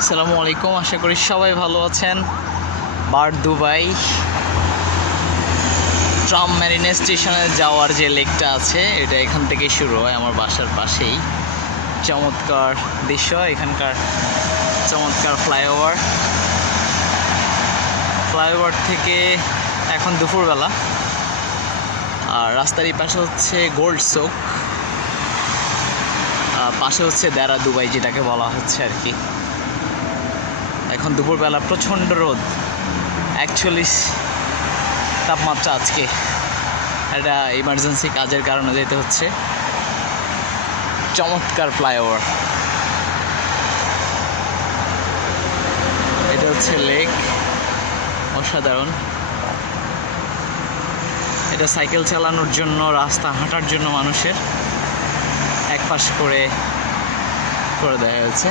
আসসালামু আলাইকুম, আশা করি সবাই ভালো আছেন। বার দুবাই ট্রাম মেরিনা স্টেশনে যাওয়ার যে লেকটা আছে, এটা এখান থেকে শুরু হয়, আমার বাসার পাশেই। চমৎকার দৃশ্য, এখানকার চমৎকার ফ্লাইওভার থেকে এখন দুপুরবেলা। আর রাস্তার এই পাশে হচ্ছে গোল্ড সোক, পাশে হচ্ছে দেরা দুবাই, যেটাকে বলা হচ্ছে আর কি। এখন দুপুরবেলা প্রচণ্ড রোদ, 41 তাপমাত্রা আজকে। একটা ইমার্জেন্সি কাজের কারণে যেতে হচ্ছে। চমৎকার ফ্লাইওভার, এটা হচ্ছে লেক, অসাধারণ। এটা সাইকেল চালানোর জন্য, রাস্তা হাঁটার জন্য মানুষের এক পাশ করে দেওয়া হয়েছে।